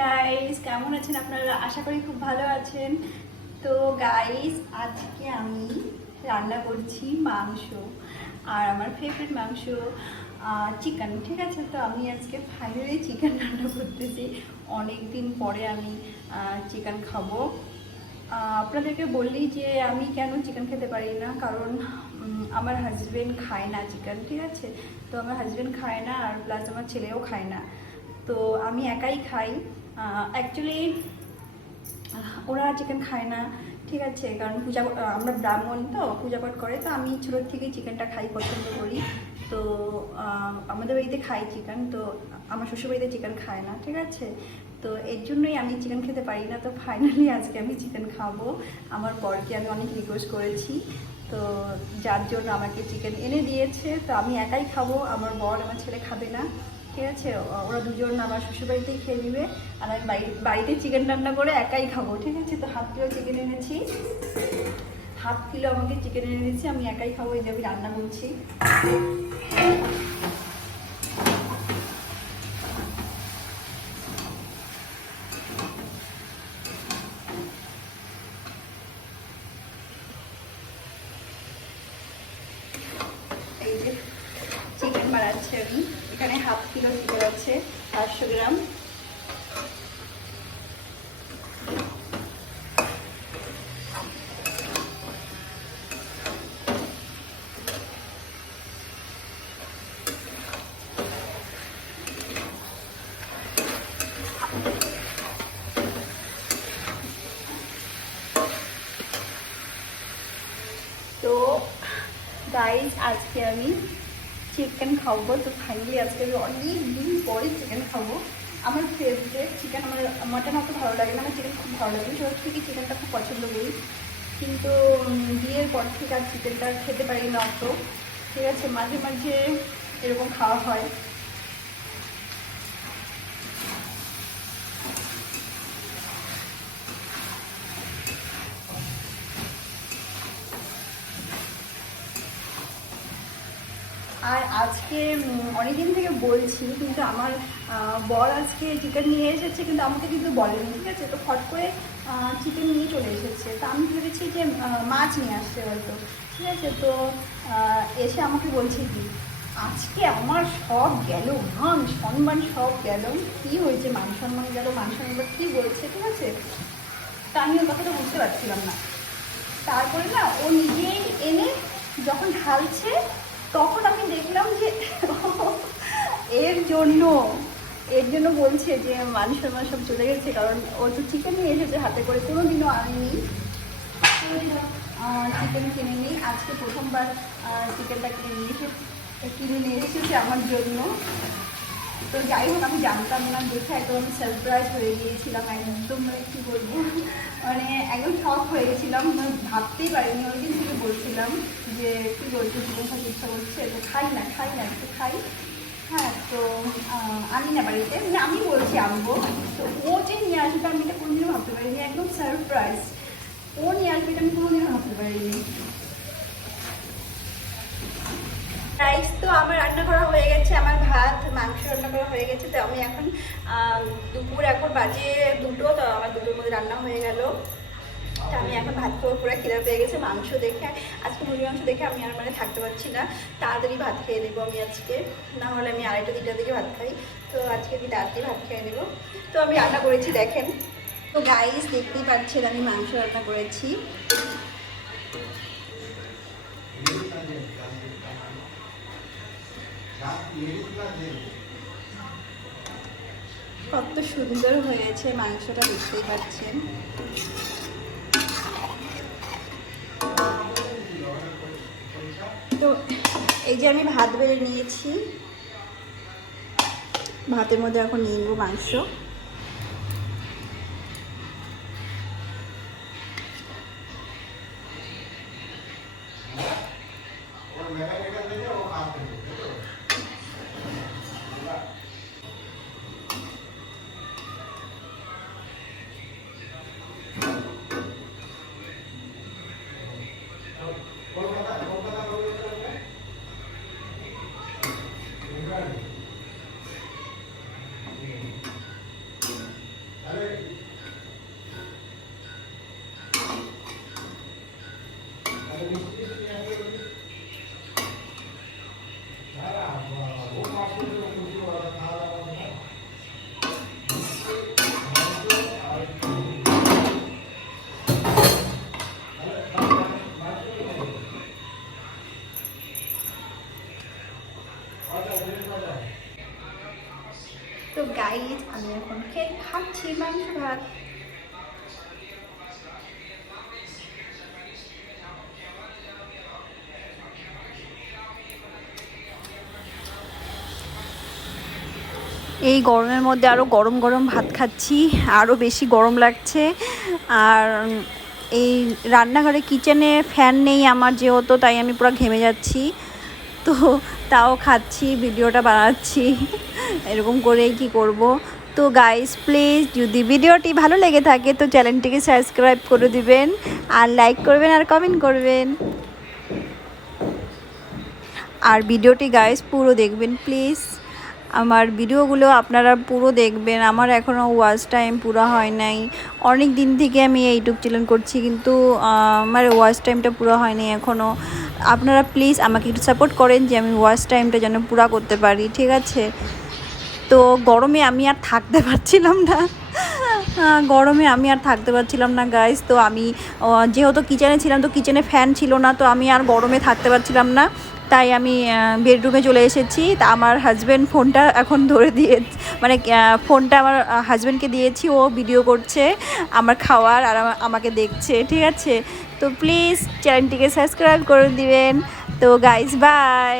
Guys, কেমন আছেন আপনারা? আশা করি খুব ভালো আছেন। তো গাইস, আজকে আমি রান্না করছি মাংস, আর আমার ফেভারিট মাংস চিকেন। ঠিক আছে, তো আমি আজকে ফাইনালি চিকেন রান্না করতেছি। অনেক দিন পরে আমি চিকেন খাবো। আপনাদেরকে বললি যে আমি কেন চিকেন খেতে পারি না, কারণ আমার হাজব্যান্ড খায় না চিকেন। ঠিক আছে, তো আমার হাজব্যান্ড খায় না, আর প্লাস আমার ছেলেও খায় না, তো আমি একাই খাই। অ্যাকচুয়ালি ওরা চিকেন খায় না, ঠিক আছে, কারণ আমরা ব্রাহ্মণ, তো পূজা পাঠ করে, তো আমি ছোটোর থেকেই চিকেনটা খাই, পছন্দ করি। তো আমাদের বাড়িতে খাই চিকেন, তো আমার শ্বশুরবাড়িতে চিকেন খায় না। ঠিক আছে, তো এর জন্যই আমি চিকেন খেতে পারি না। তো ফাইনালি আজকে আমি চিকেন খাবো। আমার বরকে আমি অনেক রিকোয়েস্ট করেছি, তো যার জন্য আমাকে চিকেন এনে দিয়েছে। তো আমি একাই খাবো, আমার বর আমার ছেলে খাবে না। ঠিক আছে, ওরা দুজন আমার শ্বশুরবাড়িতেই খেয়ে নেবে, আর আমি বাড়িতে চিকেন রান্না করে একাই খাবো। ঠিক আছে, তো হাফ কিলো চিকেন এনেছি, হাফ কিলো আমাকে চিকেন এনে দিয়েছি, আমি একাই খাবো। এই যে আমি রান্না করছি। এই যে চিকেন বানাচ্ছি আমি, এখানে হাফ কিলো চিকেন আছে, 500 গ্রাম। তো গাইস, আজকে আমি চিকেন খাবো। তো ফাইনালি আজকে আমি অনেক দিন পরে চিকেন খাবো। আমার ফেভারিট চিকেন, আমার মাটন অত ভালো লাগে না, আমার চিকেন খুব ভালো লাগে। ছোটো থেকে চিকেনটা খুব পছন্দ করি, কিন্তু বিয়ের পর থেকে আর চিকেনটা খেতে পারি না অত। ঠিক আছে, মাঝে মাঝে এরকম খাওয়া হয়। আর আজকে অনেকদিন থেকে বলছি, কিন্তু আমার বর আজকে চিকেন নিয়ে এসেছে, কিন্তু আমাকে কিন্তু বলেনি। ঠিক আছে, তো ফট করে চিকেন নিয়ে চলে এসেছে, তো আমি ভেবেছি যে মাছ নিয়ে আসছে হয়তো। ঠিক আছে, তো এসে আমাকে বলছে কি, আজকে আমার সব গেল, মান সম্মান সব গেল। কী হয়েছে? মান সম্মান গেল, মান সম্মান কী বলছে? ঠিক আছে, তা আমি ওর কথাটা বুঝতে পারছিলাম না। তারপরে না, ও নিজেই এনে যখন ঢালছে, তখন আমি দেখলাম যে এর জন্য এর জন্য বলছে যে মানুষ সম্মান সব চলে গেছে, কারণ ও তো চিকেন নিয়ে এসেছে হাতে করে, কোনো দিনও আনেনি চিকেন, কিনে নিই। আজকে প্রথমবার চিকেনটা কিনে নিয়ে এসেছে আমার জন্য। তো যাই হোক, আমি জানতাম না, দেখে একদম সারপ্রাইজ হয়ে গিয়েছিলাম, একদম মানে কী বলবো, মানে একদম শক হয়ে গেছিলাম, মানে ভাবতেই পারিনি। ওই দিন থেকে বলছিলাম যে কী বলছো, চিকেন খাইতে ইচ্ছা করছে, তো খাই না একটু খাই। হ্যাঁ, তো আনি না বাড়িতে, মানে আমি বলছি আনবো, তো ও যে নিয়ে আসবে আমি এটা কোনোদিনও ভাবতে পারিনি, একদম সারপ্রাইজ। ও নিয়ে আসবে এটা আমি কোনোদিনও ভাবতে পারিনি। রাইস তো আমার রান্না করা হয়ে গেছে, আমার ভাত মাংস রান্না করা হয়ে গেছে। তো আমি এখন দুপুর, এখন বাজে 2টো, তো আমার 2টোর মধ্যে রান্না হয়ে গেল। তো আমি এখন ভাত খাবো, পুরো খিদা পেয়ে গেছে। মাংস দেখে, আজকে মুরগি মাংস দেখে আমি আর মানে থাকতে পারছি না, তাড়াতাড়ি ভাত খেয়ে নেবো আমি আজকে। না হলে আমি 2:30-3টার দিকে ভাত খাই, তো আজকে আমি তাড়াতাড়ি ভাত খেয়ে নেবো। তো আমি রান্না করেছি দেখেন। তো গাইস, দেখতেই পাচ্ছেন আমি মাংস রান্না করেছি। কত সুন্দর হয়েছে মাংসটা, দেখতেই পাচ্ছেন। তো এই যে আমি ভাত বেড়ে নিয়েছি, ভাতের মধ্যে এখন নিয়ে নেবো মাংস। এখন খাচ্ছি মাংস ভাত। এই গরমের মধ্যে আরও গরম গরম ভাত খাচ্ছি, আরও বেশি গরম লাগছে। আর এই রান্নাঘরে কিচেনে ফ্যান নেই আমার যেহেতু, তাই আমি পুরো ঘেমে যাচ্ছি। তো তাও খাচ্ছি, ভিডিওটা বানাচ্ছি, এরকম করেই কি করব। তো গাইস প্লিজ যদি ভিডিওটি ভালো লেগে থাকে তো চ্যানেলটিকে সাবস্ক্রাইব করে দিবেন, আর লাইক করবেন, আর কমেন্ট করবেন। আর ভিডিওটি গাইস পুরো দেখবেন প্লিজ। আমার ভিডিওগুলো আপনারা পুরো দেখবেন, আমার এখনও ওয়াচ টাইম পুরো হয় নাই। অনেক দিন থেকে আমি ইউটিউব চ্যানেল করছি, কিন্তু আমার ওয়াচ টাইমটা পুরো হয়নি এখনও। আপনারা প্লিজ আমাকে একটু সাপোর্ট করেন যে আমি ওয়াচ টাইমটা যেন পুরো করতে পারি, ঠিক আছে? তো গরমে আমি আর থাকতে পারছিলাম না, গরমে আমি আর থাকতে পারছিলাম না গাইস। তো আমি যেহেতু কিচেনে ছিলাম, তো কিচেনে ফ্যান ছিল না, তো আমি আর গরমে থাকতে পারছিলাম না, তাই আমি বেডরুমে চলে এসেছি। তা আমার হাজব্যান্ড ফোনটা এখন ধরে দিয়ে, মানে ফোনটা আমার হাজব্যান্ডকে দিয়েছি, ও ভিডিও করছে আমার খাওয়ার আর আমাকে দেখছে, ঠিক আছে? তো প্লিজ চ্যানেলটিকে সাবস্ক্রাইব করে দিবেন। তো গাইস বাই।